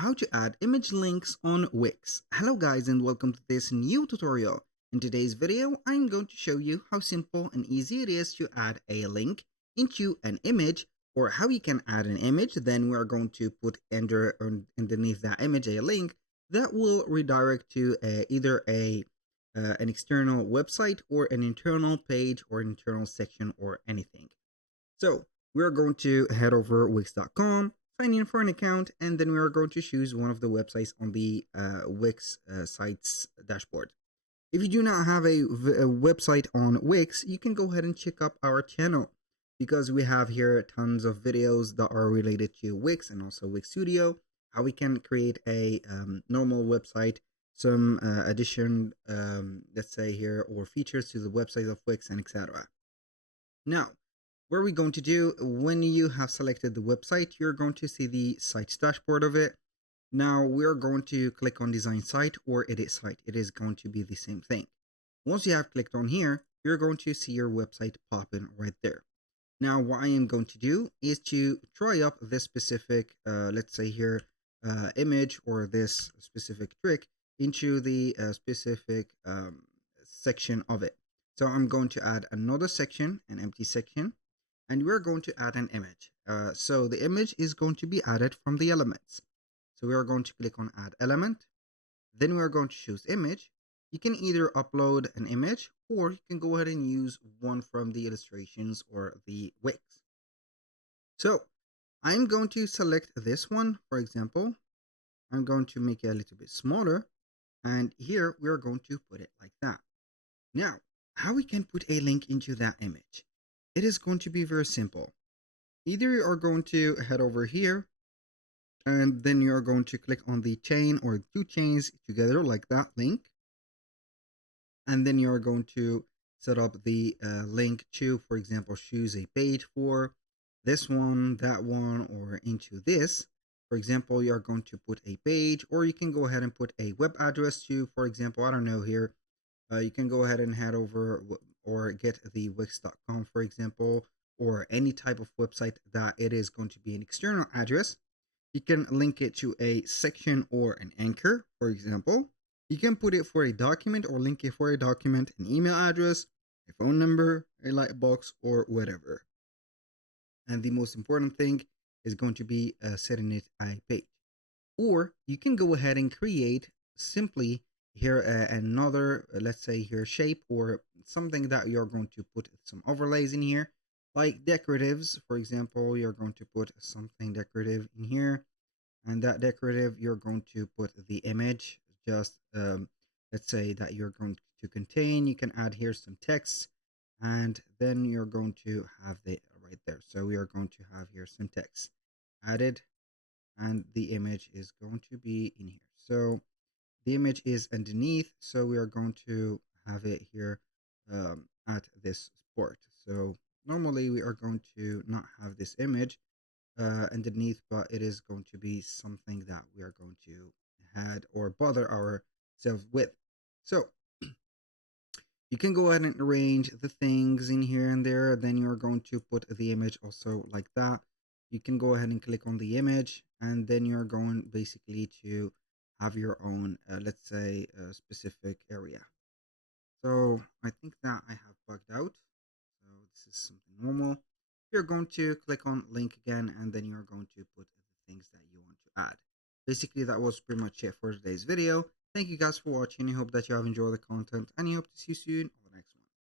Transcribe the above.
how to add image links on Wix. Hello guys and welcome to this new tutorial. In today's video, I'm going to show you how simple and easy it is to add a link into an image, or how you can add an image. Then we're going to put underneath that image a link that will redirect to either an external website or an internal page or internal section or anything. So we're going to head over wix.com, sign in for an account, and then we are going to choose one of the websites on the Wix site's dashboard. If you do not have a website on Wix, you can go ahead and check up our channel, because we have here tons of videos that are related to Wix and also Wix Studio, how we can create a normal website, some addition, let's say here, or features to the website of Wix, and etc. Now, what are we going to do? When you have selected the website, you're going to see the site's dashboard of it. Now we're going to click on design site or edit site. It is going to be the same thing. Once you have clicked on here, you're going to see your website popping right there. Now what I am going to do is to try up this specific, let's say here, image or this specific trick into the specific section of it. So I'm going to add another section, an empty section, and we're going to add an image. So the image is going to be added from the elements. So we are going to click on add element. Then we are going to choose image. You can either upload an image, or you can go ahead and use one from the illustrations or the Wix. So I'm going to select this one, for example. I'm going to make it a little bit smaller. And here we are going to put it like that. Now, how we can put a link into that image? It is going to be very simple. Either you are going to head over here, and then you're going to click on the chain or two chains together like that link. And then you're going to set up the link to, for example, choose a page for this one, that one, or into this. For example, you're going to put a page, or you can go ahead and put a web address to, for example, I don't know here. You can go ahead and head over or get the wix.com, for example, or any type of website that it is going to be an external address. You can link it to a section or an anchor, for example. You can put it for a document or link it for a document, an email address, a phone number, a lightbox, or whatever. And the most important thing is going to be setting it a page. Or you can go ahead and create simply here another, let's say here, shape or something that you're going to put some overlays in here, like decoratives. For example, you're going to put something decorative in here, and that decorative you're going to put the image, just let's say that you're going to contain. You can add here some text, and then you're going to have it right there. So we are going to have here some text added, and the image is going to be in here. So the image is underneath, so we are going to have it here at this port. So normally we are going to not have this image underneath, but it is going to be something that we are going to had or bother ourselves with. So you can go ahead and arrange the things in here and there. Then you're going to put the image also like that. You can go ahead and click on the image, and then you're going basically to have your own, let's say, specific area. So I think that I have bugged out. So this is something normal. You're going to click on link again, and then you're going to put the things that you want to add. Basically, that was pretty much it for today's video. Thank you guys for watching. I hope that you have enjoyed the content, and I hope to see you soon